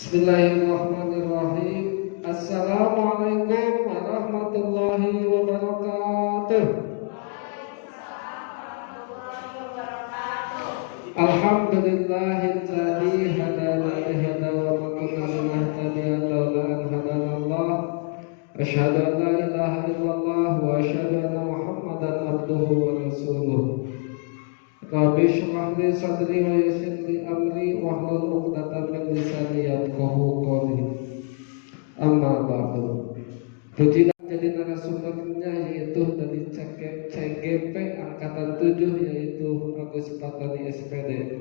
Bismillahirrahmanirrahim. Assalamualaikum warahmatullahi wabarakatuh. Alhamdulillahilladzi hadana li hada wa ma kunna linahtadiya laula an hadanallah. Asyhadu an la ilaha illallah wa asyhadu anna Muhammadan abduhu wa rasuluh. Rabbi shrah li sadri wa yassir li amri wahlul 'uqdatam min lisani yafqahu qawli. Amma ba'du. Puji jadi narasumbernya yaitu dari CGP angkatan 7 yaitu Agus Patani SPD.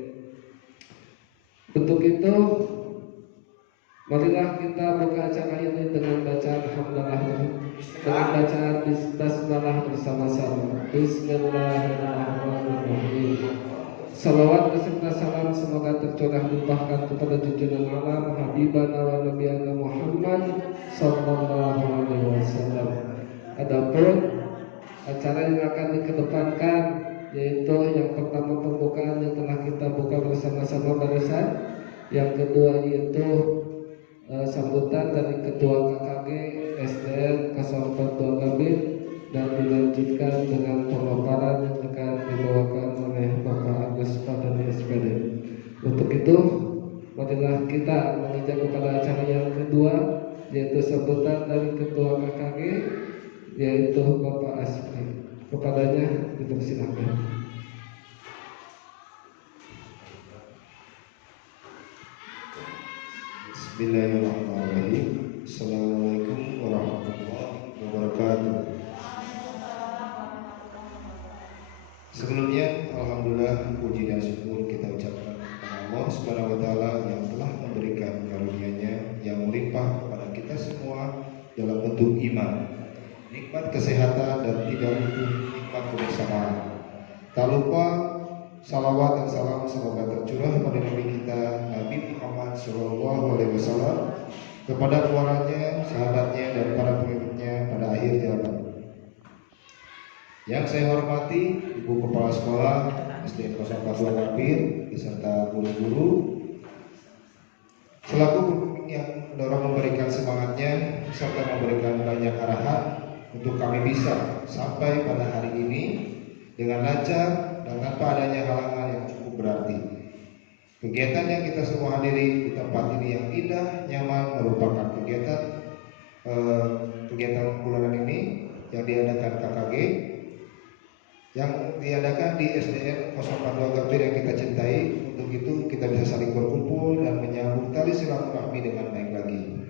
Untuk itu marilah kita buka acara ini dengan bacaan hamdalah, dengan bacaan basmalah bersama-sama. Bismillahirrahmanirrahim. Salawat beserta salam semoga tercurah limpahkan kepada junjungan alam Habibana wa Nabiyana Muhammad sallallahu alaihi wasallam. Adapun acara yang akan dikedepankan yaitu yang pertama pembukaan yang telah kita buka bersama-sama barusan, yang kedua yaitu sambutan dari Ketua KKG SDN 042 Gambir, dan dilanjutkan dengan pemaparan yang akan dibawakan oleh Bapak Agus Patani SPD. Untuk itu, marilah kita menginjak kepada acara yang kedua, yaitu sambutan dari Ketua KKG, yaitu Bapak Asfi. Kepadanya dipersilakan. Bismillahirrahmanirrahim. Assalamualaikum warahmatullahi wabarakatuh. Sebelumnya, alhamdulillah, puji dan syukur kita ucapkan kepada Allah Subhanahu wa taala yang telah memberikan karunia-Nya yang melimpah kepada kita semua dalam bentuk iman, nikmat kesehatan, dan tidak lupa nikmat kebersamaan. Tak lupa salawat dan salam semoga tercurah pada Nabi kita Nabi Muhammad SAW, kepada keluarganya, sahabatnya, dan para pengikutnya pada akhir zaman. Yang saya hormati Ibu Kepala Sekolah SDN 042 Gambir beserta guru-guru, selaku pembimbing yang mendorong, memberikan semangatnya serta memberikan banyak arahan untuk kami bisa sampai pada hari ini dengan lancar dan tanpa adanya halangan yang cukup berarti. Kegiatan yang kita semua hadiri di tempat ini yang indah, nyaman, merupakan kegiatan bulanan ini yang diadakan KKG, yang diadakan di SDN 042 Gambir yang kita cintai. Untuk itu kita bisa saling berkumpul dan menyambung tali silaturahmi dengan baik lagi.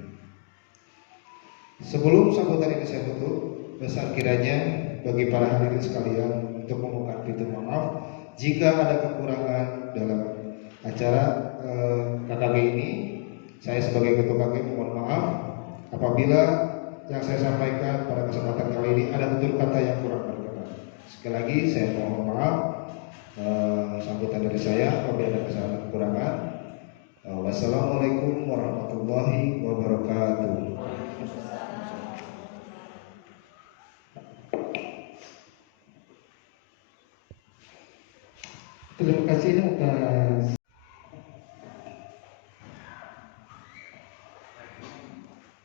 Sebelum sambutan ini saya tutup, besar kiranya bagi para hadirin sekalian untuk memohon pintu maaf jika ada kekurangan dalam acara KKG ini. Saya sebagai ketua KKG mohon maaf apabila yang saya sampaikan pada kesempatan kali ini ada tutur kata yang kurang berkenan. Sekali lagi saya mohon maaf. Sambutan dari saya apabila ada kesalahan kekurangan. Wassalamualaikum warahmatullahi wabarakatuh. Terima kasih atas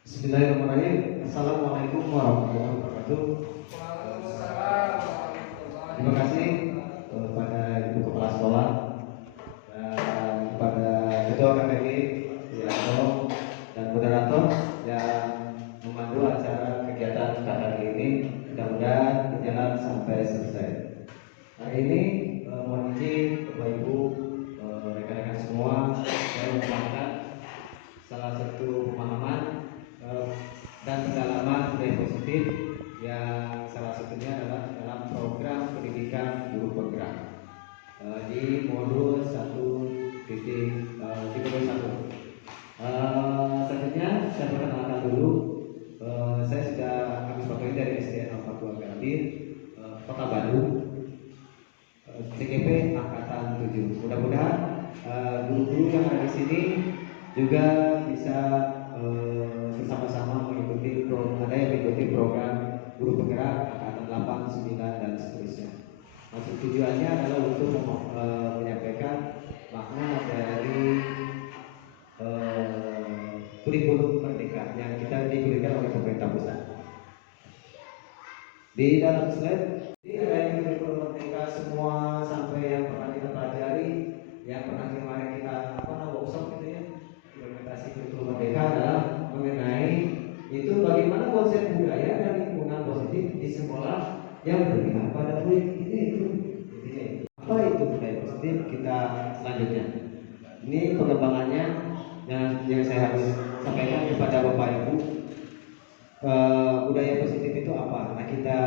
Bismillahirrahmanirrahim. Assalamualaikum warahmatullahi wabarakatuh. Terima kasih kepada Ibu Kepala Sekolah dan kepada Ketua KPG Yanto dan moderator yang memandu acara kegiatan KKG ini. Mudah-mudahan berjalan sampai selesai. Hari ini mohon izin Bapak Ibu, rekan-rekan semua, saya mengembangkan salah satu pemahaman dan pendalaman budaya positif yang salah satunya adalah dalam program pendidikan guru penggerak di modul 1.1. Selanjutnya saya perkenalkan dulu, saya sudah Agus Patani dari SDN 042 Gambir, Kota Bandung, CGP angkatan 7. Mudah-mudahan guru-guru yang ada di sini juga bisa bersama-sama mengikuti program guru penggerak angkatan 8, 9, dan seterusnya. Maksud tujuannya adalah untuk menyampaikan makna dari kurikulum merdeka yang kita diberikan oleh pemerintah pusat. Di dalam slide ini ada kurikulum merdeka semua sampai yang pernah kita pelajari, yang pernah kemarin kita workshop gitu ya, implementasi kurikulum merdeka adalah mengenai itu bagaimana konsep budaya dan lingkungan positif di sekolah yang berpihak pada murid. Ini apa itu budaya positif? Kita selanjutnya. Ini pengembangannya yang saya harus sampaikan kepada Bapak Ibu. Budaya positif itu apa? Nah, kita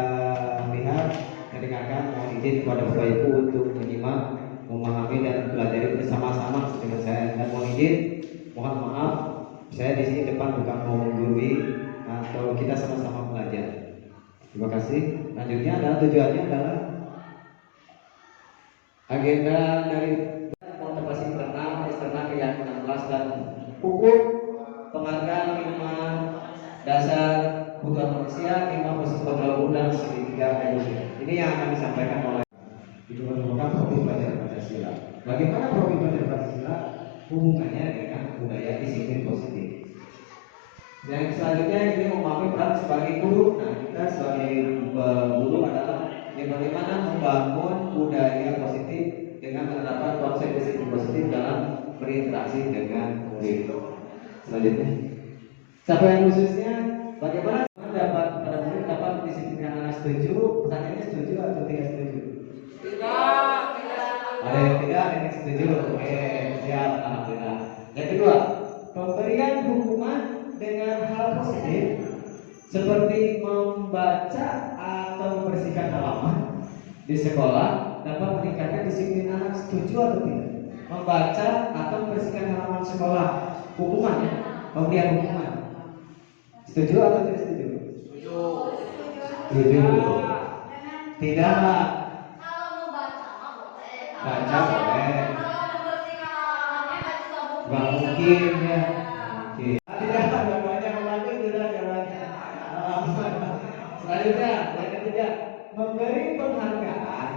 lihat, mendengarkan, mohon izin kepada Bapak Ibu untuk menyimak, memahami dan pelajari bersama-sama dengan saya. Dan mohon izin, mohon maaf, saya di sini depan bukan mau menggurui atau kita sama-sama belajar. Terima kasih. Lanjutnya adalah tujuannya adalah agenda dari motivasi internal, eksternal, keyakinan kelas dan hukum penghargaan 5 dasar kebutuhan manusia, 5 posisi kontrol dan segitiga evolusi. Ini yang akan disampaikan oleh merupakan profil belajar Pancasila. Bagaimana profil belajar Pancasila hubungannya dengan budaya disiplin positif? Yang selanjutnya ini memahami peran sebagai guru. Nah, kita sebagai guru adalah bagaimana membangun budaya positif dengan menerapkan konsep disiplin positif dalam berinteraksi dengan murid. Selanjutnya, capaian khususnya bagaimana dapat para murid dapat mendisiplinkan anak. Setuju? Pertanyaannya setuju atau tidak setuju? Tidak. Ada yang tidak, ada yang setuju. Oke, siap, alhamdulillah. Yang kedua, pemberian hukuman dengan hal positif seperti membaca atau membersihkan halaman di sekolah dapat meningkatkan disiplin anak. Setuju atau tidak? Membaca atau membersihkan halaman sekolah, hukumannya, pemberian hukuman. Setuju atau tidak setuju? Setuju. Setuju. Tidak. Kalau mau baca boleh. Baca boleh. Kalau membersihkan halamannya nggak mungkin ya. Selanjutnya, yang ketiga, memberi penghargaan,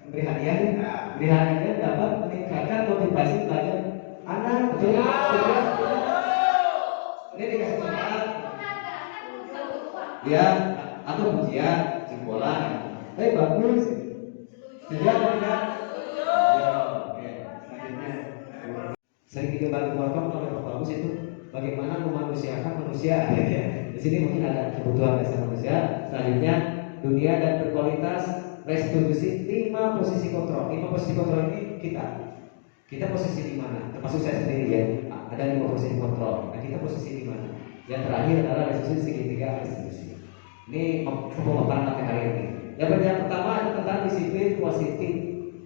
memberi hadiah dapat meningkatkan motivasi belajar anak. Betul? Ini dikasih semangat, ya, atau pujian, jempolan. Bagus. Setuju atau tidak? Oke. Selanjutnya, sering dikembangkan oleh Pak Bagus itu bagaimana memanusiakan manusia. Di sini mungkin ada kebutuhan dasar manusia. Selanjutnya, dunia dan berkualitas restitusi 5 posisi kontrol. 5 posisi kontrol ini kita posisi di mana? Termasuk saya sendiri ya. Ada 5 posisi kontrol. Nah, kita posisi di mana? Yang terakhir adalah restitusi segitiga restitusi. Ini pemaparan materi hari ini. Yang pertama itu tentang disiplin positif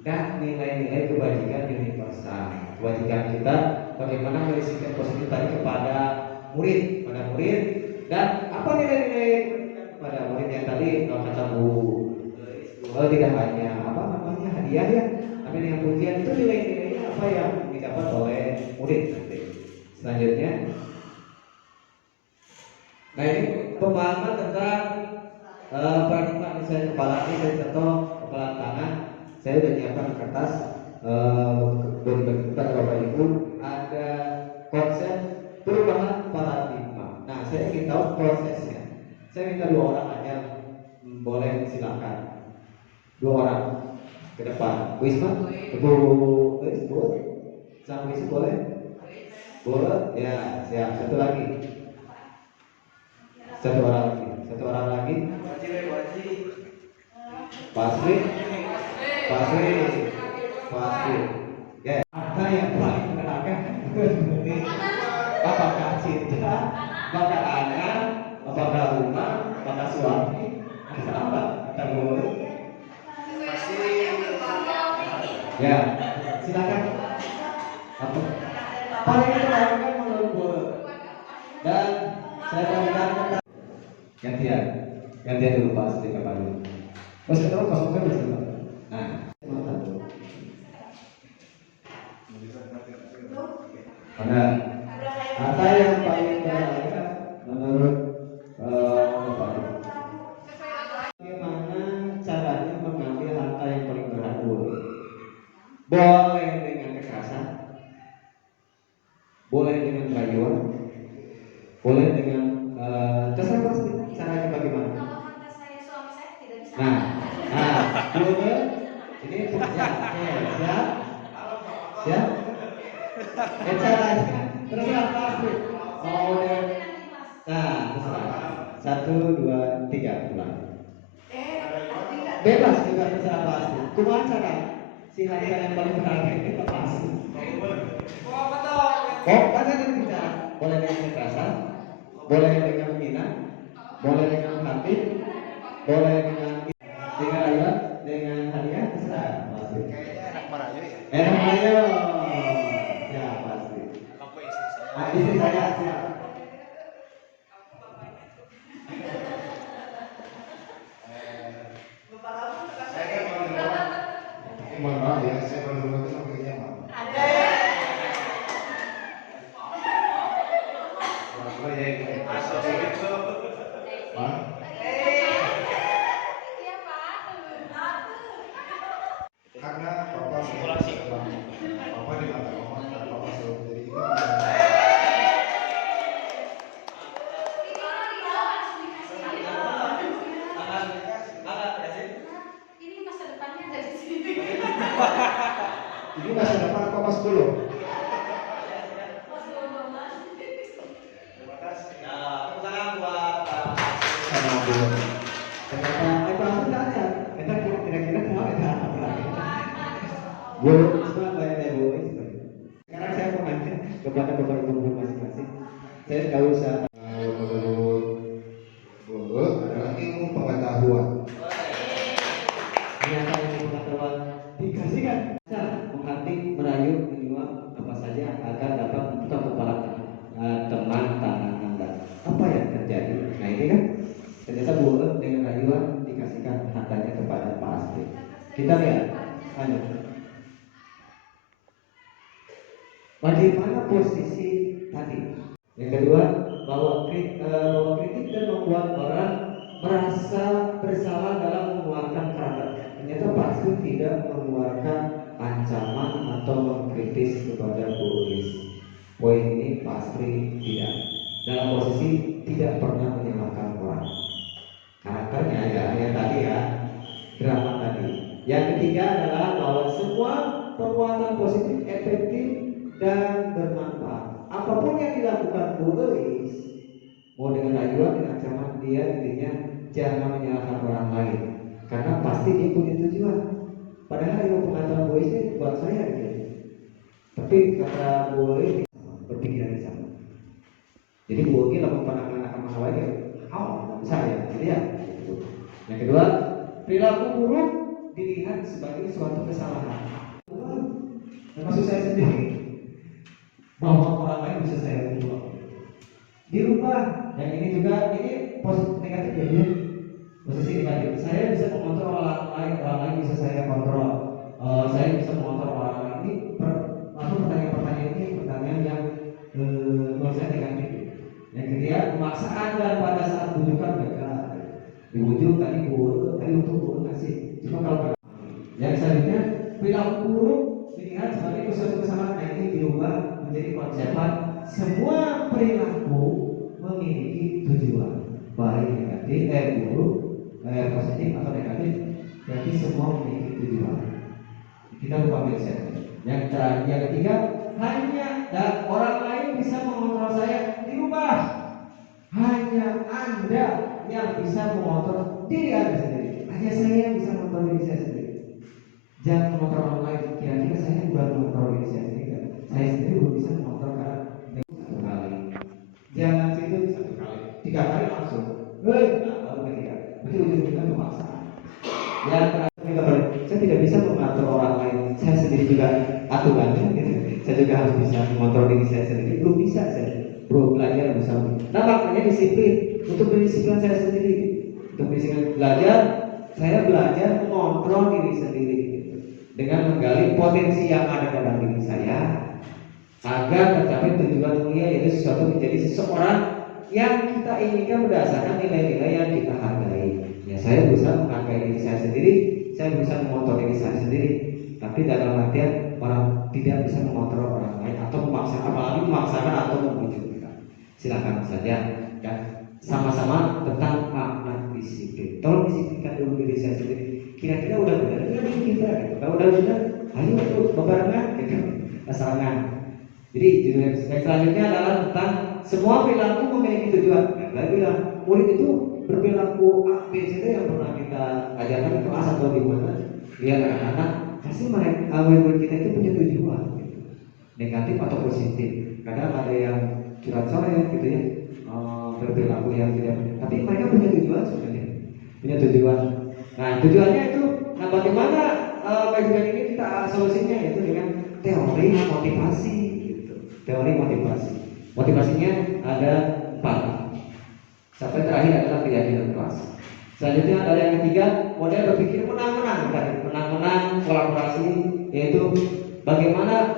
dan nilai-nilai kebajikan universal. Kewajiban kita bagaimana mendisiplin positif tadi kepada murid, dan apa nilai-nilai pada murid yang tadi kalau kata Bu tidak hanya hadiah ya, tapi dengan pujian itu nilai-nilainya apa yang didapat oleh murid nanti. Selanjutnya, nah ini pemahaman tentang paradigma misalnya kepala ini atau kepala tangan. Saya sudah nyiapkan kertas buat kepada Bapak Ibu, ada konsep perubahan paradigma. Nah, saya ingin tahu prosesnya. Saya minta 2 orang aja, boleh silakan. 2 orang ke depan. Bu Isma, Bu sama Bu Isma boleh? Boleh? Ya, siap. Satu lagi. Satu orang lagi. Pasri. Ya, apa yang paling menyenangkan? Apakah cinta, apakah anak, apakah rumah, apakah suami, apa? Kata murid. Ya, silakan. Apa? Paling menyenangkan menurut murid. Dan saya berikan gantian dulu Pak, sedikit Pak dulu. Pas ketemu Pak Muka bisa Pak. Nah, mana kata yang paling berharga menurut Bapak? Bagaimana caranya mengambil harta yang paling berharga? Boleh dengan kekerasan, boleh dengan rayuan, boleh dengan terserah pasti caranya bagaimana. Kalau kata saya suami saya tidak bisa. Boleh. Ini siap, siap, siap. Caranya terserah pasti. Oh, terserah. 1, 2, 3, ulang. Bebas juga terserah pasti. Kumaha cara? Si Hansa yang paling menarik itu pasti. Kan saya tadi bicara, boleh dengan kekerasan, boleh dengan minat, boleh dengan hati, boleh dengan ayat, dengan hadiah, terserah pasti. Enak merayu ya. Enak ayo, ya pasti. Istri saya siap. Saya kan baru lewat. Mohon maaf ya, saya baru lewat itu makanya maaf. Apa ya ini? Pak? Iya Pak. Karena Papa Papa di mata Mama, karena Papa selalu menjadi itu. Ini masa depannya ada di sini. Ini masa depan Papa 10. Sama Bu. Ternyata langsung tak ada. Kita kira-kira mau ada apa lagi? Bu, semua banyak Bu. Sekarang saya mau nanya kepada bapak ibu masing-masing. Saya nggak usah. Menurut Bu adalah ilmu pengetahuan. Ternyata ilmu pengetahuan dikasihkan. Menghati, merayu, menyuap apa saja agar dapat membuka kepala teman tangan Anda. Apa yang terjadi? Nah ini kan ternyata Bu dengan rayuan dikasihkan hartanya kepada Pak Astri. Kita lihat, lanjut. Bagaimana posisi tadi? Yang kedua, bahwa kritik dan membuat orang merasa bersalah dalam mengeluarkan karakter. Ternyata Pak Astri tidak mengeluarkan ancaman atau mengkritis kepada Bu Ulis. Poin ini Pak Astri tidak. Dalam posisi tidak pernah menyalahkan orang. Karakternya ya, yang tadi ya, drama tadi. Yang ketiga adalah bahwa semua penguatan positif efektif dan bermanfaat. Apapun yang dilakukan Bu Ulis, mau dengan rayuan, dengan ancaman, dia intinya jangan menyalahkan orang lain, karena pasti dia punya tujuan. Padahal ilmu pengetahuan Bu Ulis ini buat saya gitu. Tapi kata Bu Ulis berpikiran sama. Jadi Bu Ulis lakukan anak-anak mahasiswa dia, bisa ya, jadi ya. Yang kedua, perilaku buruk dilihat sebagai suatu kesalahan. Termasuk saya sendiri, bahwa orang lain bisa saya dirubah. Yang ini juga ini positif negatif ya, posisi negatif. Saya bisa mengontrol orang lain bisa saya kontrol. Saya bisa mengontrol orang lain. Ini pertanyaan-pertanyaan ini pertanyaan yang menurut saya negatif. Yang ketiga, pemaksaan dan pada saat bujukan gagal. Dibujuk tadi untuk ngasih. Cuma kalau yang selanjutnya, perilaku buruk dilihat sebagai suatu kesalahan. Nah ini diubah menjadi konsepan semua perilaku memiliki tujuan, baik negatif, buruk, positif atau negatif. Berarti semua memiliki tujuan. Kita lupa mindset. Yang ketiga, hanya dan orang lain bisa mengontrol saya, dirubah. Hanya Anda yang bisa mengontrol diri Anda sendiri. Hanya saya yang bisa mengontrol diri saya sendiri. Jangan mengontrol orang lain. Kira-kira saya bukan mengontrol diri saya sendiri. Saya sendiri belum bisa mengontrol karena satu kali. Jangan situ 1 kali, 3 kali langsung. Baru ketiga. Berarti ujung-ujungnya pemaksaan. Yang terakhir, saya tidak bisa mengatur orang lain. Saya sendiri juga aturannya. Gitu. Saya juga harus bisa mengontrol diri saya sendiri. Belum bisa saya. Bro belajar bersama. Nah makanya disiplin untuk berdisiplin saya sendiri. Untuk berdisiplin belajar, saya belajar mengontrol diri sendiri dengan menggali potensi yang ada dalam diri saya agar tercapai tujuan mulia, yaitu sesuatu menjadi seseorang yang kita inginkan berdasarkan nilai-nilai yang kita hargai. Ya saya berusaha menghargai diri saya sendiri, saya berusaha mengontrol diri saya sendiri. Tapi dalam artian orang tidak bisa mengontrol orang lain atau memaksa, apalagi memaksakan atau membujuk. silakan saja. Dan sama-sama tentang makna disiplin. Tolong disiplinkan dulu diri saya sendiri. Kira-kira udah benar nggak nih kita? Kalau udah benar, ayo tuh bebarengan gitu, pasangan. Jadi judul yang selanjutnya adalah tentang semua perilaku memiliki tujuan. Nah, saya bilang murid itu berperilaku A, B, C, D yang pernah kita ajarkan di kelas atau di mana. Lihat anak-anak, pasti mereka murid kita itu punya tujuan, gitu. Negatif atau positif. Kadang ada yang curhat sore gitu ya, berperilaku yang tidak. Tapi mereka punya tujuan sebenarnya, punya tujuan. Nah tujuannya itu, nah bagaimana tujuan ini kita solusinya yaitu dengan teori motivasi. Teori motivasi. Motivasinya ada 4. Sampai terakhir adalah keyakinan kelas. Selanjutnya ada yang ketiga, model berpikir menang-menang. Menang-menang kolaborasi, yaitu bagaimana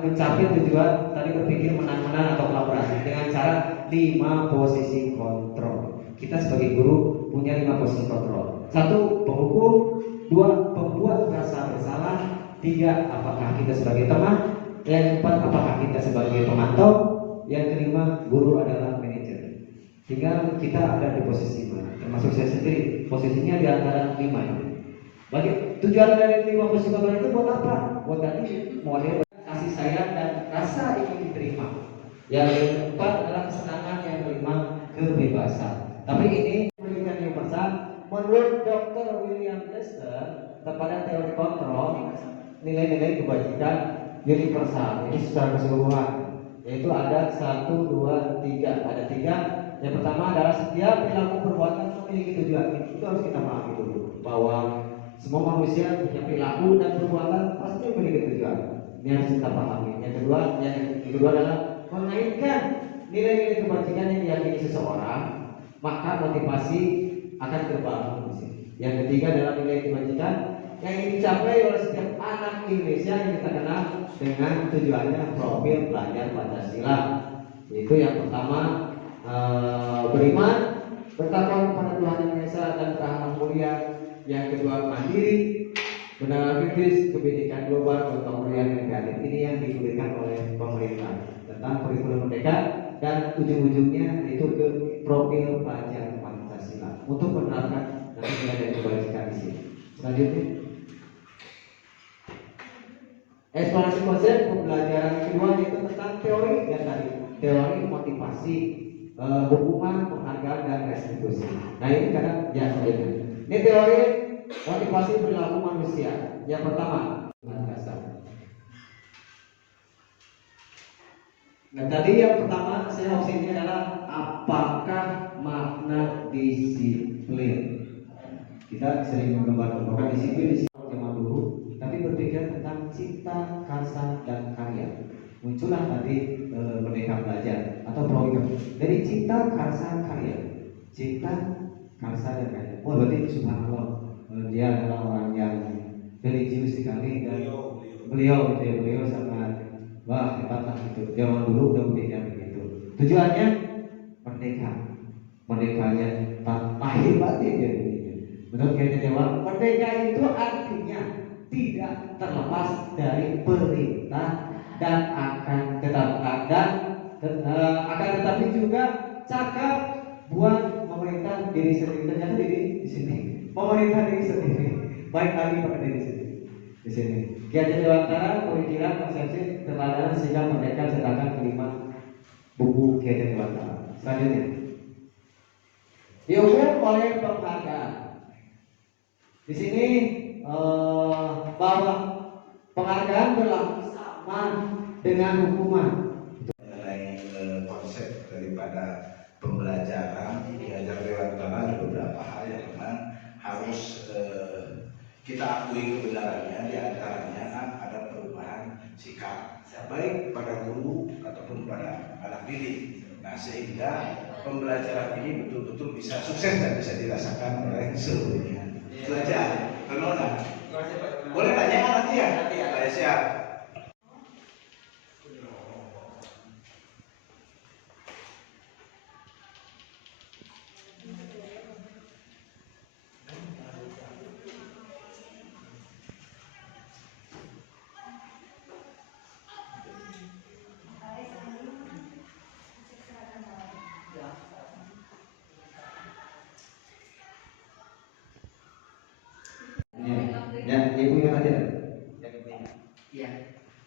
mencapai tujuan tadi berpikir menang-menang atau kolaborasi dengan cara 5 posisi kontrol. Kita sebagai guru punya 5 posisi kontrol. 1, penghukum. 2, pembuat merasa bersalah. 3, apakah kita sebagai teman. Yang 4, apakah kita sebagai pemantau. Yang kelima, guru adalah manajer. Tinggal kita ada di posisi mana. Termasuk saya sendiri, posisinya di antara 5 ini. Bagi tujuan dari 5 posisi kontrol itu buat apa? Buat tadi model kasih sayang dan rasa ingin diterima. Yang keempat adalah kesenangan, yang kelima kebebasan. Tapi ini memberikan yang besar. Menurut Dr. William Lester, kepada teori kontrol, nilai-nilai kebajikan universal, ini secara keseluruhan, yaitu ada 1, 2, 3. Ada 3. Yang pertama adalah setiap perilaku perbuatan memiliki tujuan. Itu harus kita pahami dulu, bahwa semua manusia punya perilaku dan perbuatan pasti memiliki tujuan. Ini harus kita pahami. Yang kedua adalah mengaitkan nilai-nilai kebajikan yang diyakini seseorang, maka motivasi akan terbangun di sini. Yang ketiga adalah nilai kebajikan yang ingin dicapai oleh setiap anak Indonesia yang kita kenal dengan tujuannya profil belajar Pancasila. Itu yang pertama, beriman, bertakwa kepada Tuhan Yang Maha Esa dan berakhlak mulia. Yang kedua, mandiri, benar kritis, kebinekaan global, pengetahuan yang kreatif. Ini yang diberikan oleh pemerintah tentang kurikulum merdeka, dan ujung-ujungnya itu ke profil pelajar Pancasila untuk menerapkan nanti nilai kebajikan di sini. Selanjutnya, eksplorasi konsep pembelajaran kedua yaitu tentang teori dan tadi teori motivasi, hukuman, penghargaan dan restitusi. Nah ini kadang ya selanjutnya. Ini teori motivasi perilaku manusia. Yang pertama, dasar. Nah tadi yang pertama saya opsinya adalah apakah makna disiplin. Kita sering menggambarkan disiplin zaman dulu, tapi berpikir tentang cipta, karsa, dan karya. Muncullah tadi Merdeka Belajar atau program dari cipta, karsa, karya. Cipta, karsa, dan karya. Oh berarti subhanallah, dia adalah orang yang religius sekali, dan beliau sangat wah hebat lah itu. Zaman dulu udah berpikir begitu. Tujuannya merdeka, merdekanya lahir batin ya. Menurut Kiai Dewa, merdeka itu artinya tidak terlepas dari perintah dan akan tetapi juga cakap buat memerintah diri sendiri. Ternyata di sini memerintah diri sendiri, baik lagi pada diri sendiri. Di sini Kiai Dewantara pemikiran konsepsi teladan sehingga merdeka, sedangkan kelima buku Kiai Dewantara. Selanjutnya dihukum oleh penghargaan. Di sini bahwa penghargaan berlaku sama dengan hukuman. Mengenai konsep daripada pembelajaran diajar Dewantara ada beberapa hal yang memang harus kita akui kebenarannya. Di antaranya ada perubahan sikap baik pada guru ataupun pada anak didik. Nah sehingga pembelajaran ini betul-betul bisa sukses dan bisa dirasakan oleh seluruhnya. Itu aja. Bagaimana? Boleh tanya nanti ya? Saya siap.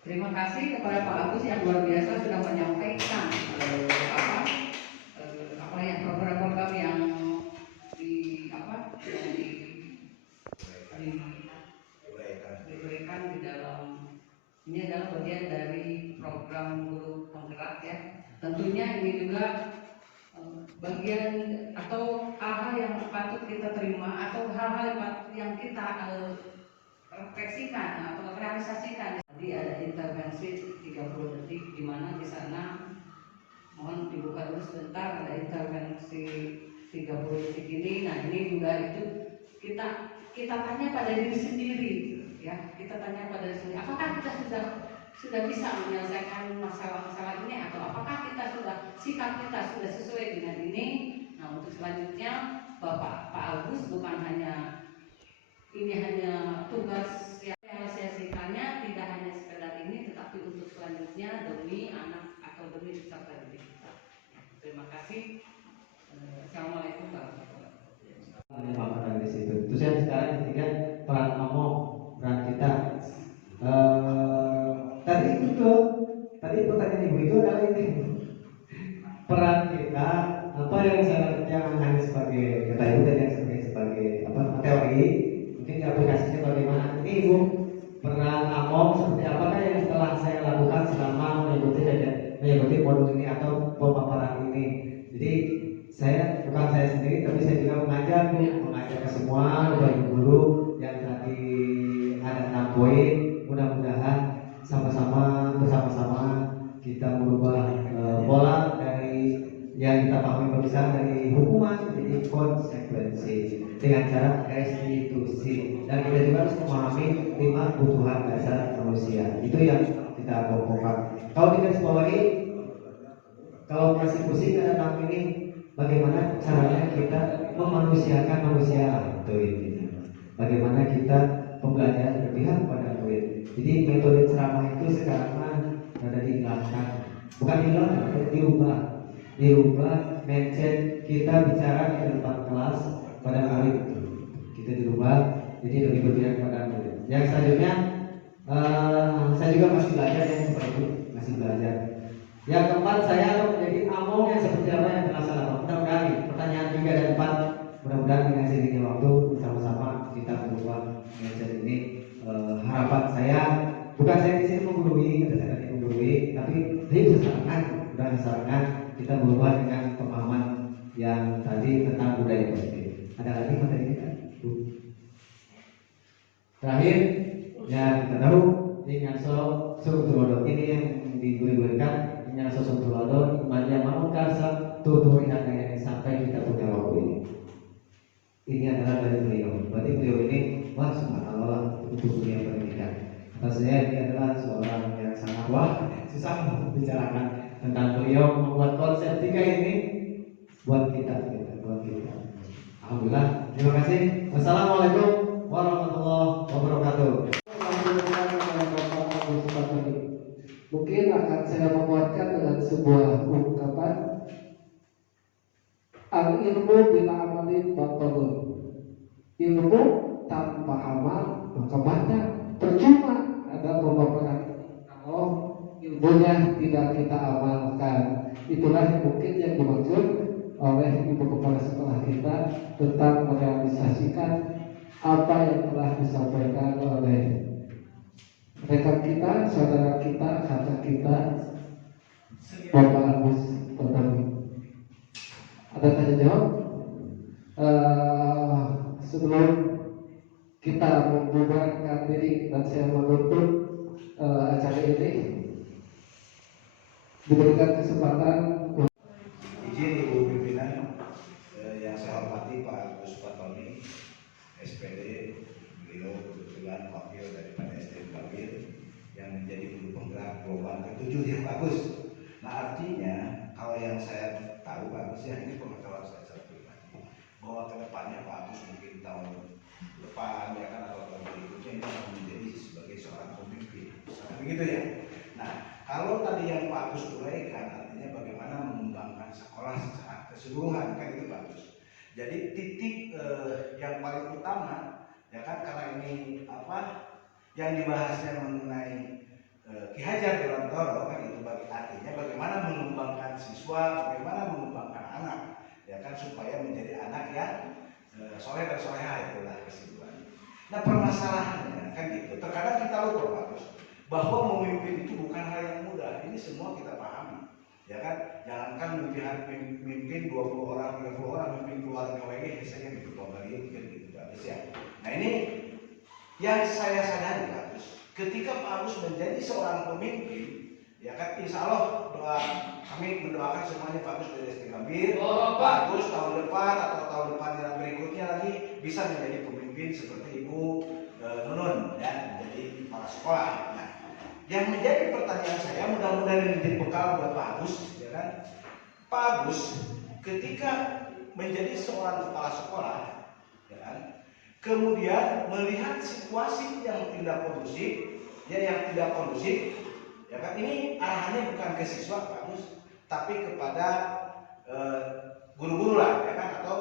Terima kasih kepada Pak Agus yang luar biasa sudah menyampaikan program-program yang diberikan di dalam ini adalah bagian dari program guru penggerak ya. Tentunya ini juga bagian atau hal-hal yang patut kita terima atau hal-hal yang kita refleksikan atau realisasikan. Tadi ada intervensi 30 detik di mana di sana mohon dibuka dulu sebentar, ada intervensi 30 detik ini. Nah ini juga itu kita tanya pada diri sendiri ya, kita tanya pada diri sendiri apakah kita sudah bisa menyelesaikan masalah-masalah ini, atau apakah kita sikap kita sudah sesuai dengan ini. Nah untuk selanjutnya Pak Agus bukan hanya tugas yang realisasikannya tidak hanya sekedar ini, tetapi untuk selanjutnya demi anak atau demi peserta didik kita. Terima kasih. Assalamualaikum warahmatullahi Menyebabkan di situ. Terus yang sekarang ketiga peran peran kita. Tadi pertanyaan ibu itu adalah ini peran kita apa yang hanya sebagai kata ibu tadi yang sebagai teori, mungkin aplikasinya bagaimana. Ini ibu peran among seperti apakah yang setelah saya lakukan selama mengikuti modul ini atau pemaparan ini. Jadi bukan saya sendiri, tapi saya juga mengajak ke semua bapak guru yang tadi ada 6 poin. Mudah-mudahan bersama-sama kita merubah pola dari yang kita pahami bersama dari hukuman menjadi konsekuensi dengan cara restitusi, dan kita juga harus memahami 5 kebutuhan dasar manusia. Itu yang kita pokokkan. Kalau digarisbawahi, kalau masih pusing ada 6 ini, bagaimana caranya kita memanusiakan manusia, itu intinya. Bagaimana kita pembelajaran berpihak kepada murid. Jadi metode ceramah itu sekarang ada dihilangkan, bukan dihilangkan, tapi dirubah mindset kita bicara di depan kelas pada murid. Kita dirubah jadi lebih berpihak kepada murid. Yang selanjutnya saya juga masih belajar yang seperti itu, masih belajar. Yang keempat, saya akan menjadi among yang seperti apa yang telah saya lakukan. Mudah-mudahan pertanyaan 3 dan 4, mudah-mudahan dengan seiringnya waktu bersama-sama kita berubah mindset ini. Harapan saya, bukan saya di sini menggurui, tapi berdasarkan kita berubah dengan pemahaman yang tadi tentang budaya positif. Ada lagi materi kan? Terakhir, yang kita tahu dengan Surtulodo ini yang diberikan dengan Surtulodo Maria Mamukarsa tutur yang sampai kita punya waktu ini. Ini adalah dari beliau. Berarti beliau ini subhanallah untuk dunia pendidikan. Kata saya ini adalah seorang yang sangat susah membicarakan tentang beliau membuat konsep 3 ini buat kita. Alhamdulillah. Terima kasih. Wassalamualaikum warahmatullahi wabarakatuh. Mungkin akan saya menguatkan dengan sebuah ungkapan, al-ilmu bila amalin batalun. Ilmu tanpa amal maka banyak percuma ada pemaparan kalau ilmunya tidak kita amalkan. Itulah mungkin yang dimaksud oleh ibu kepala sekolah kita tentang merealisasikan apa yang telah disampaikan oleh rekan kita, saudara kita, kakak kita, Bapak Agus Pertami. Ada tanya jawab? Sebelum kita membubarkan diri dan saya menutup acara ini, diberikan kesempatan. Izin Ibu Pimpinan yang saya hormati Pak Agus Patoni, SPD, beliau kebetulan wakil daripada SDM Kabil yang menjadi guru penggerak gelombang ke-7 ya Pak Agus. Nah artinya kalau yang saya tahu Pak Agus ya, ini pengetahuan saya secara pribadi bahwa kedepannya Pak Agus mungkin tahun depan ya kan atau tahun berikutnya ini akan menjadi sebagai seorang pemimpin, begitu ya. Nah kalau tadi yang Pak Agus uraikan artinya bagaimana mengembangkan sekolah secara keseluruhan, kan itu bagus. Jadi titik yang paling utama ya kan, karena ini yang dibahasnya mengenai Ki Hajar Dewantoro kan itu artinya bagaimana mengembangkan siswa, bagaimana mengembangkan anak, ya kan supaya menjadi anak yang soleh dan soleha, itulah kesimpulan. Nah permasalahannya kan gitu, terkadang kita lupa Pak Gus, bahwa memimpin itu bukan hal yang mudah. Ini semua kita pahami, ya kan? Jangankan mimpin 20 orang, 30 orang, mimpin keluarga WG saya gitu kembali kan gitu Pak Gus ya. Nah ini yang saya sadari Pak Gus, ketika Pak Agus menjadi seorang pemimpin, ya kan insya Allah doa kami mendoakan semuanya Pak Agus dari SD Gambir, Pak Agus tahun depan atau tahun depan yang berikutnya lagi bisa menjadi pemimpin seperti Ibu Nunun ya, menjadi kepala sekolah. Nah, yang menjadi pertanyaan saya mudah-mudahan ini menjadi bekal buat Pak Agus, ya kan? Pak Agus ketika menjadi seorang kepala sekolah, ya kan? Kemudian melihat situasi yang tidak kondusif, ya kan ini arahannya bukan ke siswa Pak Gus, tapi kepada guru-guru lah, ya kan, atau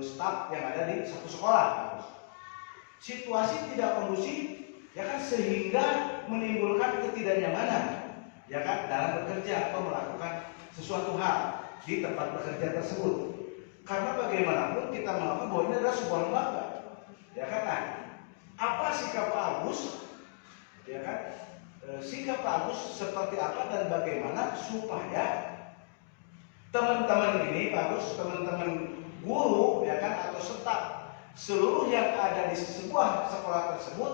staf yang ada di satu sekolah Pak Gus. Situasi tidak kondusif, ya kan, sehingga menimbulkan ketidaknyamanan, ya kan, dalam bekerja atau melakukan sesuatu hal di tempat bekerja tersebut. Karena bagaimanapun kita mengakui bahwa ini adalah sebuah lembaga. Ya kan, nah, apa sikap Pak Agus, ya kan, sikap Pak Agus seperti apa dan bagaimana supaya teman-teman ini Pak Agus, teman-teman guru, ya kan, atau staf seluruh yang ada di sebuah sekolah tersebut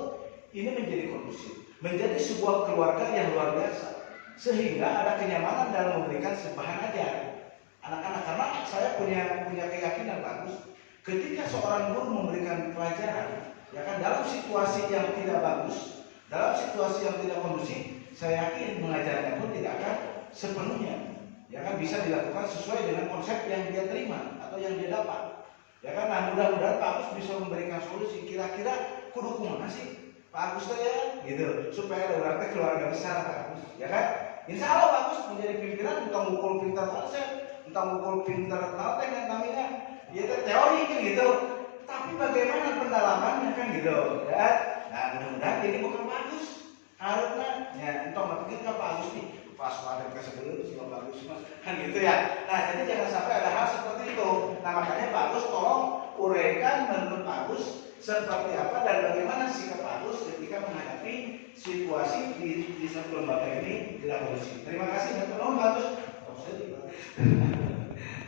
ini menjadi kondusif, menjadi sebuah keluarga yang luar biasa, sehingga ada kenyamanan dalam memberikan bahan ajar anak-anak. Karena saya punya keyakinan Pak Agus, ketika seorang guru memberikan pelajaran, ya kan, dalam situasi yang tidak bagus, dalam situasi yang tidak kondusif, saya yakin mengajarnya pun tidak akan sepenuhnya, ya kan, bisa dilakukan sesuai dengan konsep yang dia terima atau yang dia dapat, ya kan. Nah mudah-mudahan Pak Agus bisa memberikan solusi. Kira-kira kudu kumaha sih Pak Agus ya, gitu, supaya ada berarti keluarga besar Pak Agus, ya kan. Insya Allah Pak Agus menjadi pimpinan, entah ngumpul pintar konsep, entah ngumpul pintar nauteng dan namanya. Ya itu teori kan gitu, tapi bagaimana pendalamannya kan gitu ya. Nah mudah-mudahan ini bukan bagus harusnya ya, entah nggak pikir Pak Agus nih pas pada ke sebelum bagus kan gitu ya. Nah jadi jangan sampai ada hal seperti itu. Nah makanya Pak Agus tolong uraikan menurut Pak Agus seperti apa dan bagaimana sikap Pak Agus ketika menghadapi situasi di satu lembaga ini tidak kondusif. Terima kasih dan tolong Pak Agus.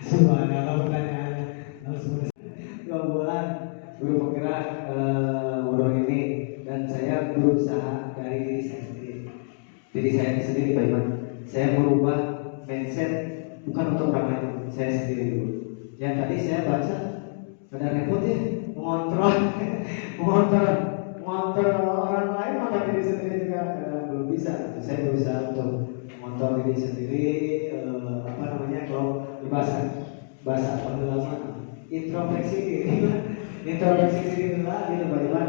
Subhanallah, pertanyaannya 2 bulan guru penggerak modul ini, dan saya berusaha dari diri saya sendiri Pak Iman. Saya merubah mindset bukan untuk orang lain, saya sendiri dulu. Yang tadi saya baca ada repot ya, mengontrol orang lain, maka diri sendiri juga belum bisa. Saya berusaha untuk mengontrol diri sendiri, kalau bahasa pendalaman introspeksi diri diri lah gitu Pak Iman.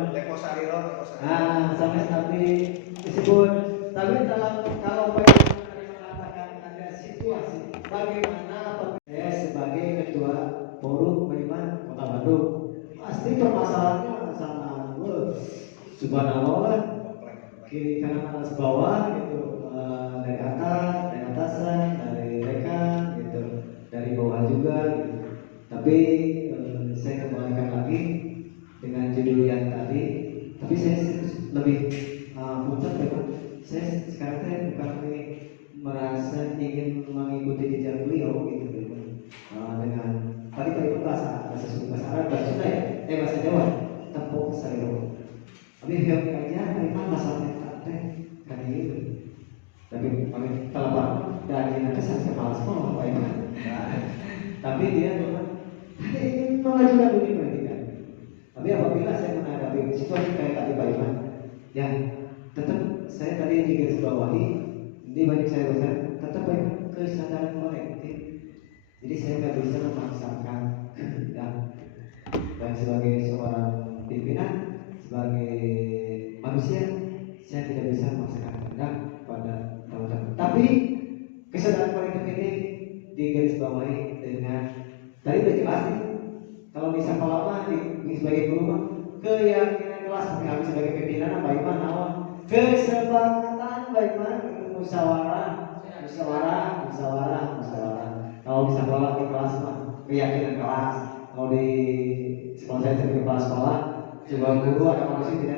Sampai disebut. Tapi kalau Pak Iman mengatakan ada situasi bagaimana saya sebagai ketua forum Pak Iman Kota Bandung, pasti permasalahannya sama subhanallah lah, kiri kanan atas bawah gitu, dari atas, dari atasan, dari rekan gitu, dari bawah juga gitu. Tapi saya kembalikan lagi dengan judul yang tadi, tapi saya lebih muncul memang saya sekarang bukan merasa ingin mengikuti jejak beliau gitu dengan tadi Pak bahasa Arab, bahasa Sunda ya, bahasa Jawa, tepuk sayo. Tapi kayaknya memang masalahnya kan gitu. Tapi kalau dari nanti saya kepala sekolah Pak Iman. Tapi dia memang ingin mengajukan dunia pendidikan. Tapi apabila saya menghadapi situasi kayak tadi Pak Iman, ya tetap saya tadi di garis bawahi, ini banyak saya besar, tetap banyak kesadaran kolektif. Jadi saya nggak bisa memaksakan, ya. Dan sebagai seorang pimpinan, sebagai manusia, saya tidak bisa memaksakan kehendak pada teman-teman. Tapi kesadaran kolektif ini digarisbawahi dengan tadi udah jelas nih. Kalau di sekolah mah di sebagai guru mah keyakinan kelas, kami sebagai pimpinan apa Iman awal kesepakatan Iman? Musyawarah. Kalau bisa bawa ke kelas mah, keyakinan kelas. Kalau di sekolah saya sering kepala sekolah, sebuah guru atau manusia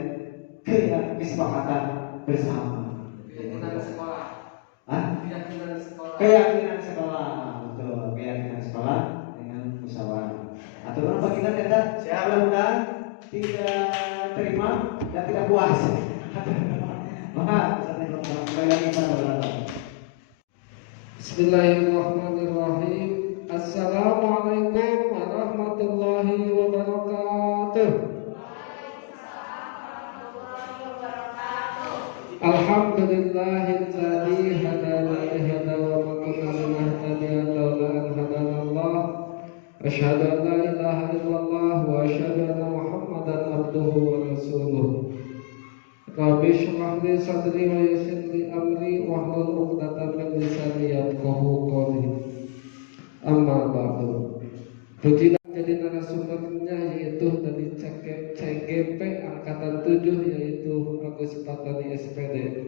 tidak kesepakatan bersama. Keyakinan sekolah. Hah? Keyakinan sekolah. Keyakinan sekolah, betul. Keyakinan sekolah dengan musyawarah. Aturan bagi kita mudah-mudahan tidak terima dan tidak puas. Maka kembali lagi kepada Allah. Bismillahirrahmanirrahim. Assalamualaikum warahmatullahi wabarakatuh. Alhamdulillahilladzi hadana li hada wa ma kunna linahtadiya laula an hadana Allah. Asyhadu an la ilaha illallah wa asyhadu anna Muhammadan abduhu wa rasuluh. Rabbi shrah li sadri wa yassir li amri wahlul 'uqdatam min lisani yafqahu qawli. Amma ba'du. Puji jadi narasumbernya yaitu dari CGP angkatan 7 yaitu Agus Patani SPD.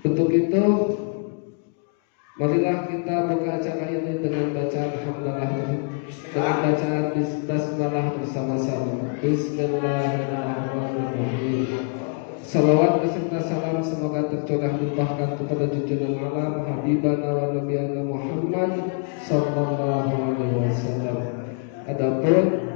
Untuk itu marilah kita buka acara ini dengan bacaan hamdalah, dengan bacaan basmalah bersama-sama. Bismillahirrahmanirrahim. Salawat beserta salam semoga tercurah limpahkan kepada junjungan alam Habibana wa Nabiyana Muhammad sallallahu alaihi wasallam. Adapun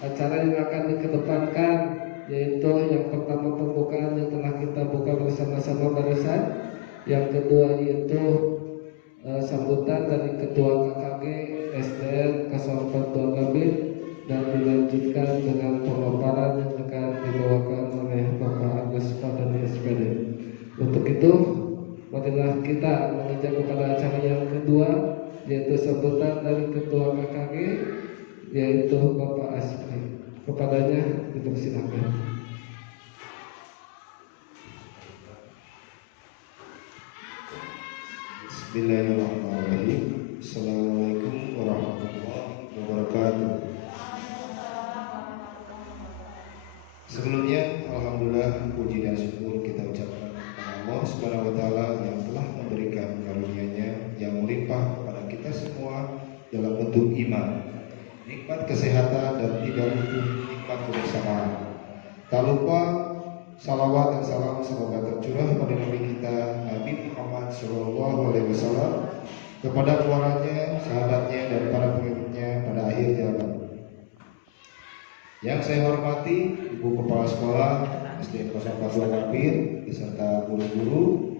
acara yang akan dikedepankan yaitu yang pertama pembukaan yang telah kita buka bersama-sama barusan, yang kedua yaitu sambutan dari Ketua KKG SDN 042 Gambir, dan dilanjutkan dengan pemaparan yang akan dibawakan oleh Bapak Agus Patani SPD. Untuk itu, marilah kita mengejar kepada acara yang kedua, yaitu sambutan dari Ketua KKG, yaitu Bapak Asri. Kepadanya dipersilakan. Bismillahirrahmanirrahim. Assalamualaikum warahmatullahi wabarakatuh. Sebelumnya, alhamdulillah, puji dan syukur kita ucapkan kepada Allah Subhanahu wa taala yang telah memberikan karunia-Nya yang melimpah kepada kita semua dalam bentuk iman, nikmat kesehatan, dan tidak lupa nikmat kebersamaan. Tak lupa salawat dan salam semoga tercurah kepada Nabi kita Nabi Muhammad SAW, kepada keluarganya, sahabatnya, dan para pengikutnya pada akhir zaman. Yang saya hormati Ibu Kepala Sekolah SDN 042 Gambir beserta guru-guru,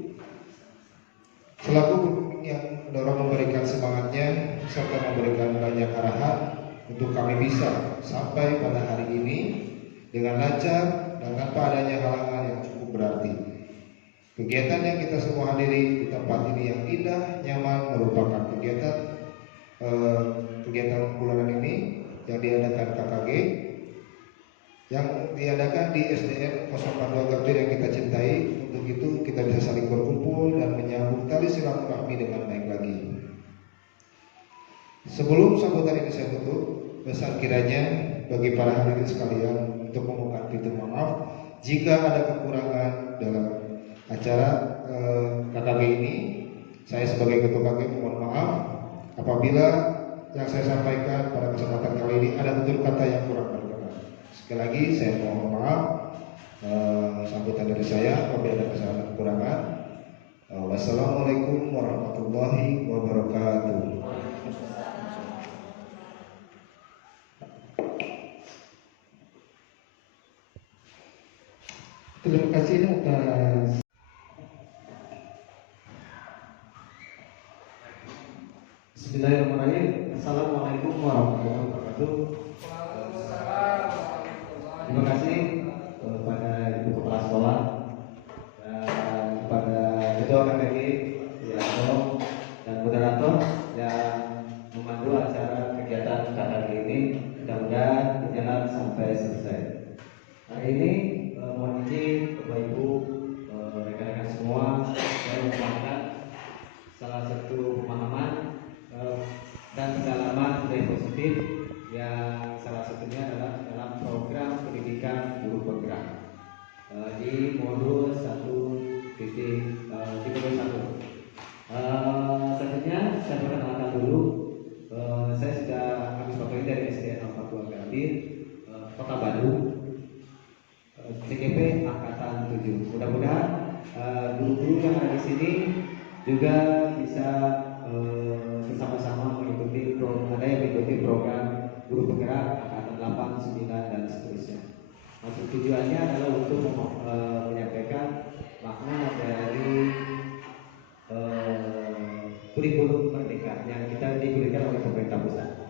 selaku pembimbing yang mendorong memberikan semangatnya serta memberikan banyak arahan untuk kami bisa sampai pada hari ini dengan lancar dan tanpa adanya halangan yang cukup berarti. Kegiatan yang kita semua hadiri di tempat ini yang indah, nyaman, merupakan kegiatan bulanan ini yang diadakan KKG, yang diadakan di SDN 042 Gambir yang kita cintai. Untuk itu kita bisa saling berkumpul dan menyambung tali silaturahmi dengan baik lagi. Sebelum sambutan ini saya tutup, besar kiranya bagi para hadirin sekalian untuk memohon pintu maaf jika ada kekurangan dalam acara KKG ini. Saya sebagai ketua KKG mohon maaf apabila yang saya sampaikan pada kesempatan kali ini ada tutur kata yang kurang berkenan. Sekali lagi saya mohon maaf. Sambutan dari saya apabila ada kesalahan kekurangan. Wassalamualaikum warahmatullahi wabarakatuh. Terima kasih atas Bismillahirrahmanirrahim. Assalamualaikum warahmatullahi wabarakatuh. Terima kasih kepada Ibu Kepala Sekolah dan kepada Ketua KKG dan moderator yang memandu acara kegiatan KKG ini. Mudah-mudahan berjalan sampai selesai. Hari ini mohon izin Bapak Ibu, rekan-rekan semua, saya membawakan salah satu pemahaman dan pengalaman budaya positif yang salah satunya adalah dalam program pendidikan guru bergerak di modul 1.1 guru yang ada di sini juga bisa bersama-sama mengikuti program guru penggerak angkatan 8, 9 dan seterusnya. Maksud tujuannya adalah untuk menyampaikan makna dari kurikulum merdeka yang kita diberikan oleh pemerintah pusat.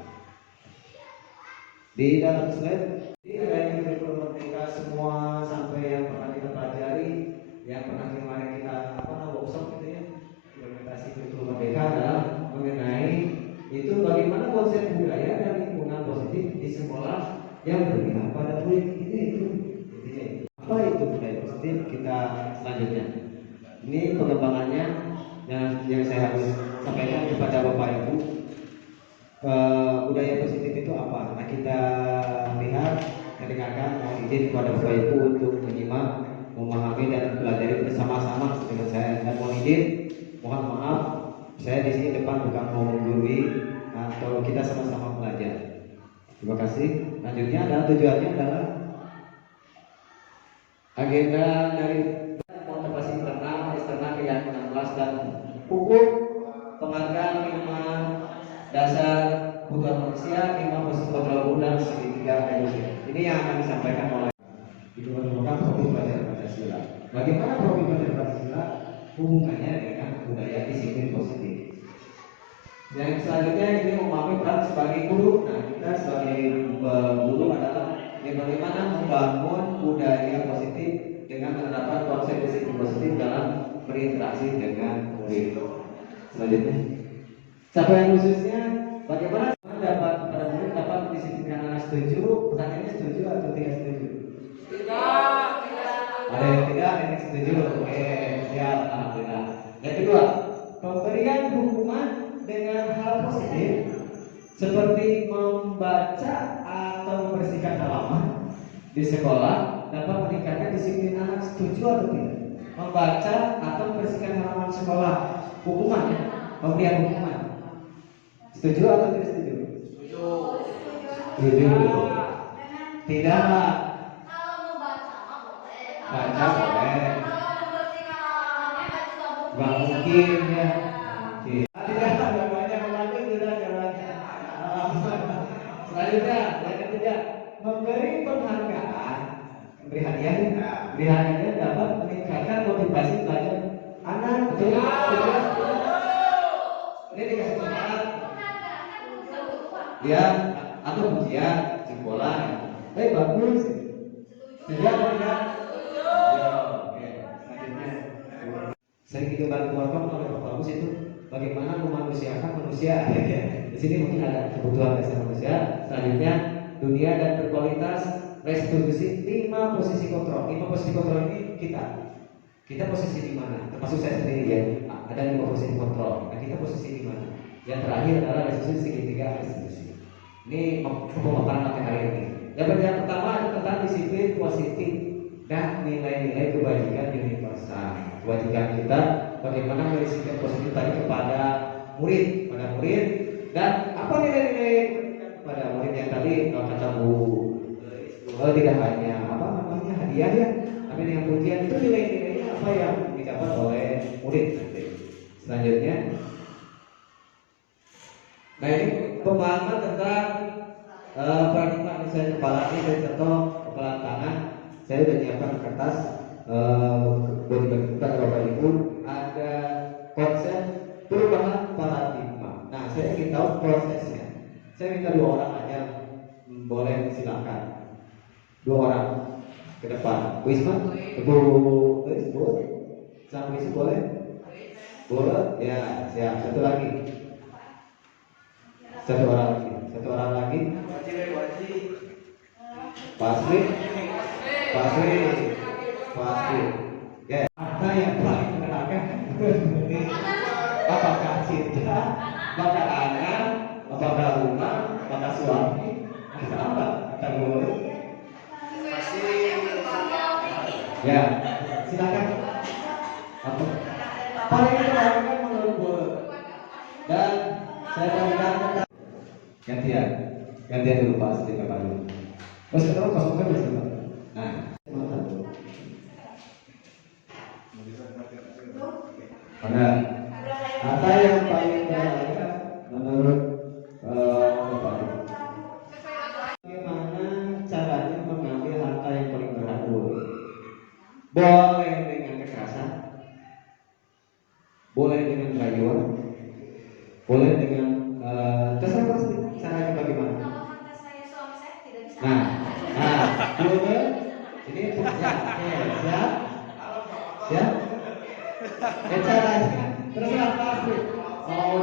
Di dalam slide ini ada kurikulum merdeka semua sampai yang pernah kita pelajari, yang pernah kemarin kita workshop gitu ya, implementasi kurikulum merdeka adalah mengenai itu bagaimana konsep budaya dan lingkungan positif di sekolah yang berpihak pada murid. Itu apa itu budaya positif kita selanjutnya. Ini pengembangannya yang saya harus sampaikan kepada Bapak Ibu. Budaya positif itu apa? Nah, kita lihat, kita dengarkan, mohon izin kepada Bapak Ibu untuk menyimak, memahami dan belajar bersama-sama dengan saya. Dan mohon izin, mohon maaf, saya di sini depan bukan mau menggurui atau kita sama-sama belajar. Terima kasih. Lanjutnya adalah tujuannya adalah agenda dari motivasi internal, eksternal yang 16 dan hukum penghargaan 5 dasar kebutuhan manusia, 5 posisi kontrol dan segitiga evolusi. Ini yang akan disampaikan oleh Diperlukan Profi Belajar Pancasila. Bagaimana Profi Belajar Pancasila hubungannya dengan budaya disiplin positif? Yang selanjutnya ini memahami peran sebagai guru. Nah, kita sebagai guru adalah bagaimana membangun budaya positif dengan menerapkan konsep disiplin positif dalam berinteraksi dengan murid. Selanjutnya, capaian khususnya bagaimana dapat para murid dapat didisiplinkan anak setuju? Pertanyaannya setuju atau tidak setuju? Tidak. Ada yang tidak, ada yang setuju. Oke, siap, alhamdulillah. Yang kedua, pemberian hukuman dengan hal positif seperti membaca atau membersihkan halaman di sekolah dapat meningkatkan disiplin anak. Setuju atau tidak? Membaca atau membersihkan halaman sekolah, hukumannya, pemberian hukuman. Setuju atau tidak setuju? Setuju. Tidak. Kalau mau baca boleh. Baca boleh. Kalau membersihkan halamannya juga Gak mungkin ya. Tidak ada banyak lagi tidak jalannya. Selanjutnya, yang ketiga, memberi penghargaan, memberi hadiah dapat meningkatkan motivasi belajar anak. Betul? Ini dikasih semangat. Ya, atau pujian, sekolah. Bagus. Setuju atau tidak? Ya, oke. Selanjutnya, sering digambar-gambarkan oleh Pak Bagus itu bagaimana memanusiakan manusia. Di sini mungkin ada kebutuhan dasar manusia. Selanjutnya, dunia dan berkualitas restitusi 5 posisi kontrol. 5 posisi kontrol ini kita posisi di mana? Termasuk saya sendiri ya. Ada 5 posisi kontrol. Nah, kita posisi di mana? Yang terakhir adalah restitusi segitiga restitusi. Ini pemaparan materi hari ini. Yang pertama ada tentang disiplin positif dan nilai-nilai kebajikan universal. Kewajiban kita bagaimana mendisiplin positif tadi kepada murid, dan apa nilai-nilai kepada murid yang tadi kata Bu tidak hanya hadiah ya, tapi yang pujian itu nilai-nilainya apa yang didapat oleh murid nanti. Selanjutnya, nah ini pemahaman tentang paradigma misalnya kepala ini atau kepala tangan. Saya sudah nyiapkan kertas buat dibagikan Bapak Ibu. Ada konsep perubahan paradigma. Nah, saya ingin tahu prosesnya. Saya minta 2 orang aja, boleh silakan. 2 orang ke depan. Bu Isma, Bu sama Bu Isma boleh? Boleh? Ya, siap. Satu lagi. Satu orang lagi. Pasti. Ya, apa yang paling menyenangkan? Apakah cinta, apakah anak, apakah rumah, apakah suami, apa? Kata boleh. Ya, silakan. Apa? Paling menyenangkan menurut boleh. Dan saya berikan gantian dulu Pak, sedikit Pak dulu. Terus ketemu kosongnya bisa Pak. Nah, boleh dengan rayuan, boleh dengan terserah pasti caranya bagaimana. Kalau kata saya suami saya tidak bisa. Boleh. Ini siap, siap. Caranya terserah pasti. Mau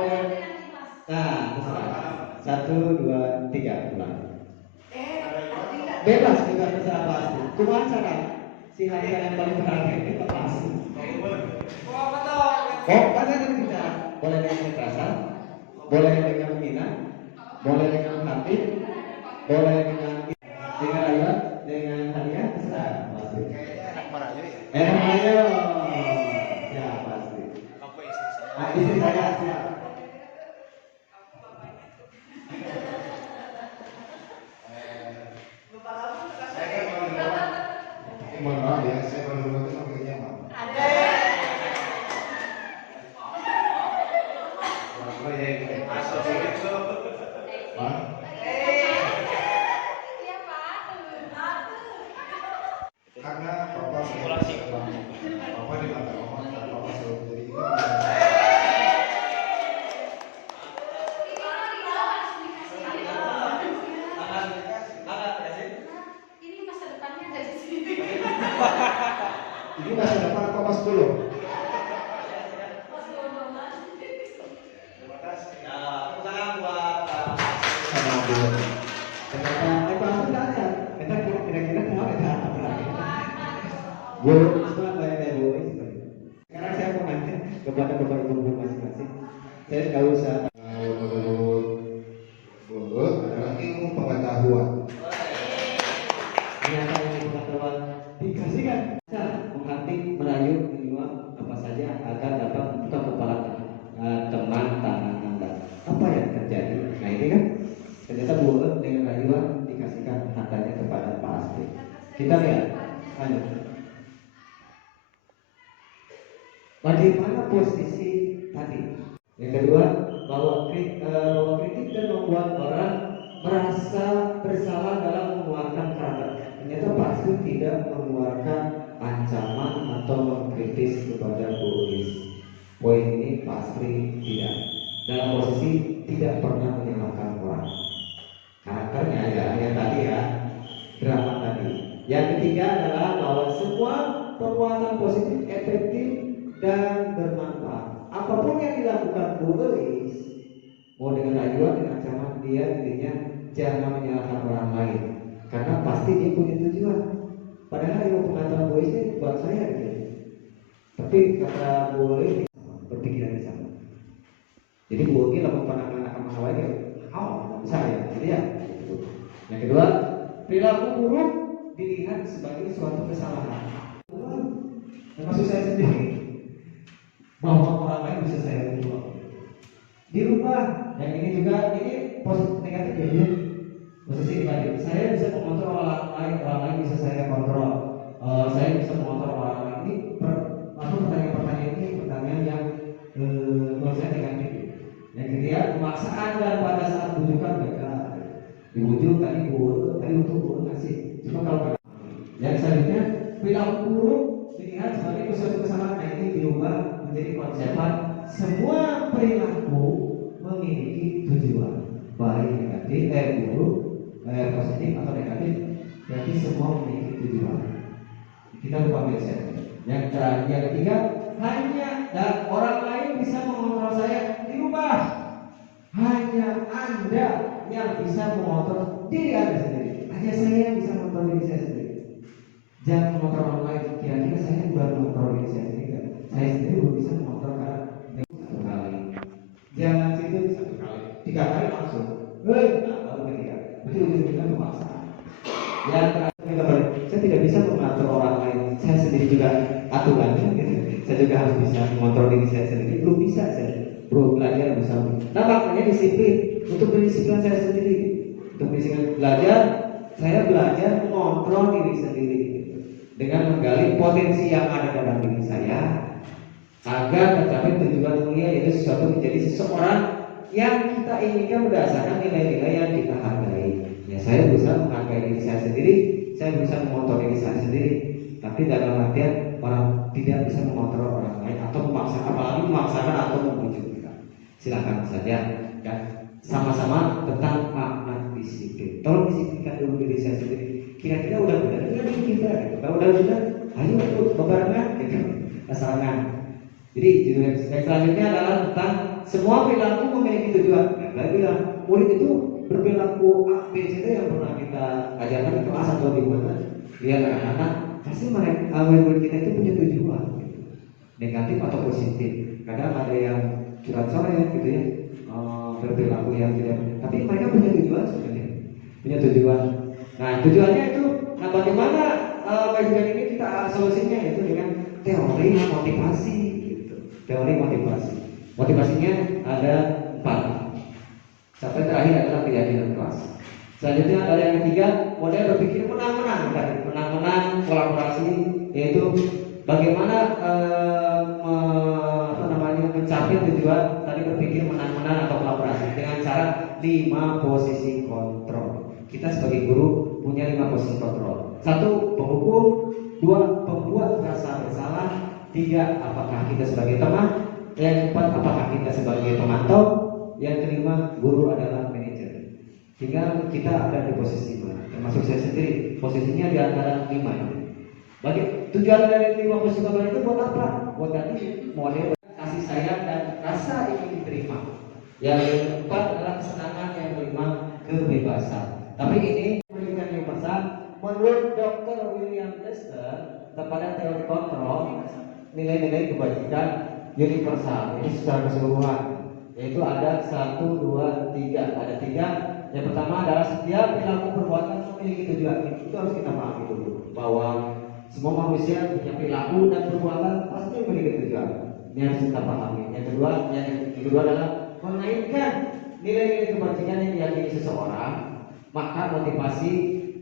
terserah. 1, 2, 3 ulang. Bebas terserah pasti. Cuma cara si hari yang paling berharga itu pasti. Kan saya bisa. Boleh dengan kekerasan, boleh dengan menghina, boleh dengan hati, boleh dengan rayuan, dengan hadiah, terserah pasti. Ayo, ya pasti. Istri saya siap. Mohon maaf ya, saya baru nonton makanya maaf. Karena Papa Papa di mata Mama, Papa selalu jadi itu. Ini masa depannya ada di sini. Ini masa depan Papa 10. Sekarang saya mau nanya kepada bapak ibu masing-masing. Saya nggak usah. Adalah ilmu pengetahuan. Ternyata ilmu pengetahuan dikasihkan cara menghati, merayu, menyuap apa saja agar dapat membuka kepala teman tangan Anda. Apa yang terjadi? Nah ini kan ternyata boleh dengan rayuan dikasihkan hartanya kepada Pak Asri. Kita lihat, lanjut. Bagaimana posisi tadi? Yang kedua, bahwa kritik dan membuat orang merasa bersalah dalam mengeluarkan kata. Ternyata Pak Asri tidak mengeluarkan ancaman atau mengkritis kepada Bu Ulis. Poin ini Pak Asri tidak. Dalam posisi tidak pernah menyalahkan orang. Karakternya ya, yang tadi ya, drama tadi. Yang ketiga adalah bahwa semua perbuatan positif efektif dan bermanfaat. Apapun yang dilakukan Bu Ulis, mau dengan rayuan, dengan ancaman, dia intinya jangan menyalahkan orang lain, karena pasti dia punya tujuan. Padahal ilmu pengetahuan Bu Ulis ini buat saya gitu. Tapi kata Bu Ulis berpikiran sama. Jadi Bu Ulis lakukan anak-anak mahasiswa ini, bisa ya, jadi ya. Yang kedua, perilaku buruk dilihat sebagai suatu kesalahan. Termasuk saya sendiri. Bahwa orang lain bisa saya ubah, dirubah. Yang ini juga ini positif negatif ya, posisi dibalik. Saya bisa mengontrol orang lain bisa saya kontrol. Saya bisa mengontrol orang lain. Ini pertanyaan-pertanyaan ini pertanyaan yang menurut saya negatif. Yang ketiga, pemaksaan dan pada saat bujukan gagal. Dibujuk tadi untuk ngasih. Cuma kalau yang selanjutnya, perilaku buruk dilihat sebagai suatu kesalahan. Nah ini dirubah menjadi konsepan semua perilaku memiliki tujuan, baik negatif, buruk, positif atau negatif, berarti semua memiliki tujuan. Kita lupa mindset. Yang ketiga, hanya dan orang lain bisa mengontrol saya, dirubah. Hanya Anda yang bisa mengontrol diri Anda sendiri. Hanya saya yang bisa mengontrol diri saya sendiri. Jangan mengontrol orang lain. Kira-kira saya baru mengontrol diri saya sendiri kan? Saya sendiri belum bisa mengontrol karena satu kali. Jangan situ 1 kali, 3 kali langsung. Baru ketiga. Berarti ujung-ujungnya pemaksaan. Yang terakhir, saya tidak bisa mengatur orang lain. Saya sendiri juga aturannya gitu. Saya juga harus bisa mengontrol diri saya sendiri. Belum bisa saya. Belajar bersama. Nah makanya disiplin untuk berdisiplin saya sendiri. Untuk disiplin belajar, saya belajar mengontrol diri sendiri dengan menggali potensi yang ada dalam diri saya agar mencapai tujuan mulia, yaitu sesuatu menjadi seseorang yang kita inginkan berdasarkan nilai-nilai yang kita hargai. Ya saya berusaha menghargai diri saya sendiri, saya berusaha mengontrol diri saya sendiri. Tapi dalam artian orang tidak bisa mengontrol orang lain atau memaksa, apalagi memaksakan mendoakan atau memujudkan. Silakan saja. Dan sama-sama tentang makna disiplin. Tolong disiplinkan dulu diri saya sendiri. Kira-kira udah benar nggak nih kita? Gitu. Kalau udah benar, ayo ikut bebarengan. Gitu. Pasangan. Jadi judul yang selanjutnya adalah tentang semua perilaku memiliki tujuan. Nah, saya bilang murid itu berperilaku A, B, C, D yang pernah kita ajarkan itu A atau B. Lihat anak-anak, pasti mereka murid kita itu punya tujuan, gitu. Negatif atau positif. Kadang ada yang curhat-curhat gitu ya, berperilaku yang tidak. Tapi mereka punya tujuan sebenarnya, punya tujuan. Nah tujuannya itu, nah bagaimana bagian ini kita solusinya itu dengan teori motivasi. Teori motivasi. Motivasinya ada 4. Sampai terakhir adalah keyakinan kelas. Selanjutnya ada yang ketiga, model berpikir menang-menang, menang-menang kolaborasi, yaitu bagaimana mencapai tujuan tadi berpikir menang-menang atau kolaborasi dengan cara 5 posisi kontrol. Kita sebagai guru punya 5 posisi kontrol. 1. Penghukum. 2. Pembuat rasa bersalah. 3. Apakah kita sebagai teman? Yang 4. Apakah kita sebagai pemantau? Yang kelima, guru adalah manajer. Tinggal kita ada di posisi mana. Termasuk saya sendiri, posisinya di antara 5 ini. Bagi tujuan dari 5 posisi kontrol itu buat apa? Buat tadi model kasih sayang dan rasa ingin diterima. Yang keempat adalah kesenangan, yang kelima kebebasan. Tapi ini memberikan yang pesan menurut Dr. William Lester kepada teori kontrol nilai-nilai kebajikan universal ini secara keseluruhan, yaitu ada 1, 2, 3. Ada 3. Yang pertama adalah setiap perilaku perbuatan memiliki tujuan. Itu harus kita pahami dulu bahwa semua manusia punya perilaku dan perbuatan pasti memiliki tujuan. Ini harus kita pahami. Yang kedua adalah mengaitkan nilai-nilai kebajikan yang diyakini seseorang, maka motivasi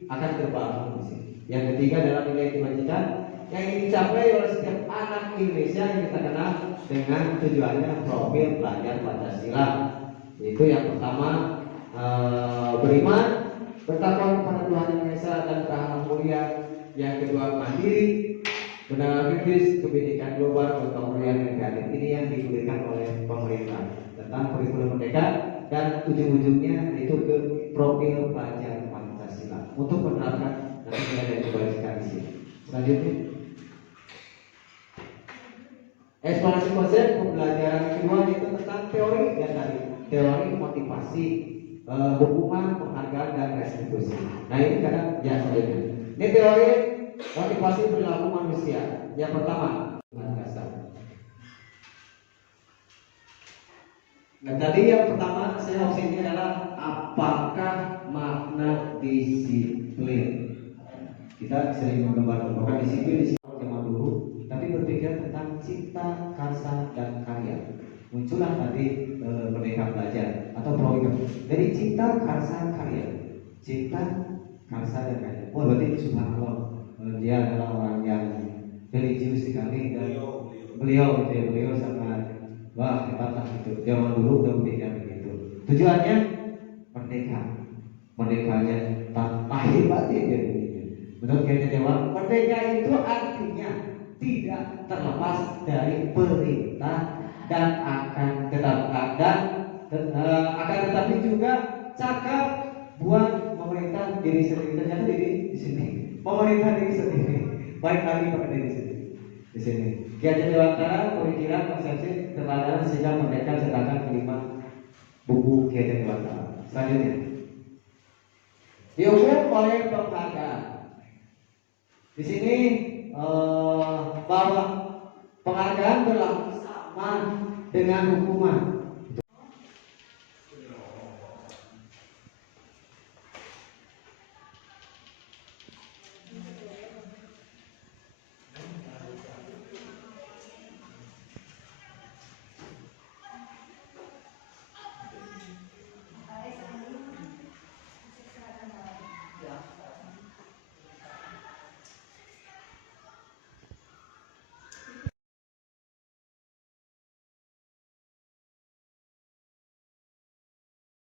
akan terbangun. Yang ketiga adalah nilai kebajikan yang ingin dicapai oleh setiap anak Indonesia yang kita kenal dengan tujuannya profil belajar Pancasila. Itu yang pertama, beriman, bertakwa kepada Tuhan Yang Maha Esa dan beragama mulia. Yang kedua, mandiri, benar kritis, kebinekaan global, kemuliaan negatif. Ini yang diberikan oleh pemerintah tentang kurikulum merdeka, dan ujung-ujungnya itu ke profil pelajar Pancasila untuk menerapkan nanti ada kebajikan di sini. Selanjutnya, eksplorasi konsep pembelajaran kedua yaitu tentang teori dan tadi teori motivasi, hukuman, penghargaan dan restitusi. Nah ini kadang ya selanjutnya. Ini teori motivasi perilaku manusia. Yang pertama, dasar. Nah tadi yang pertama saya opsinya adalah apakah makna disiplin. Kita sering menggambar-gambarkan disiplin zaman dulu, tapi berpikir tentang cipta, karsa dan karya. Muncullah tadi Merdeka Belajar atau program dari cipta, karsa, karya. Cipta, karsa dan karya. Oh berarti subhanallah, dia adalah orang yang religius sekali dan beliau sangat wah hebat lah gitu. Zaman dulu udah berpikir begitu. Tujuannya merdeka, merdekanya lahir batin dia begitu. Menurut Kiai Dewa, merdeka itu artinya tidak terlepas dari perintah dan akan tetapi juga cakap buat memerintah diri sendiri. Ternyata diri di sini, pemerintah diri sendiri. Baik lagi pada diri sendiri di sini. Kiai Dewantara pemikiran konsepsi keteladanan sehingga merdeka sedangkan kelima buku Kiai Dewantara. Selanjutnya, dihukum oleh penghargaan. Di sini bahwa penghargaan berlaku sama dengan hukuman.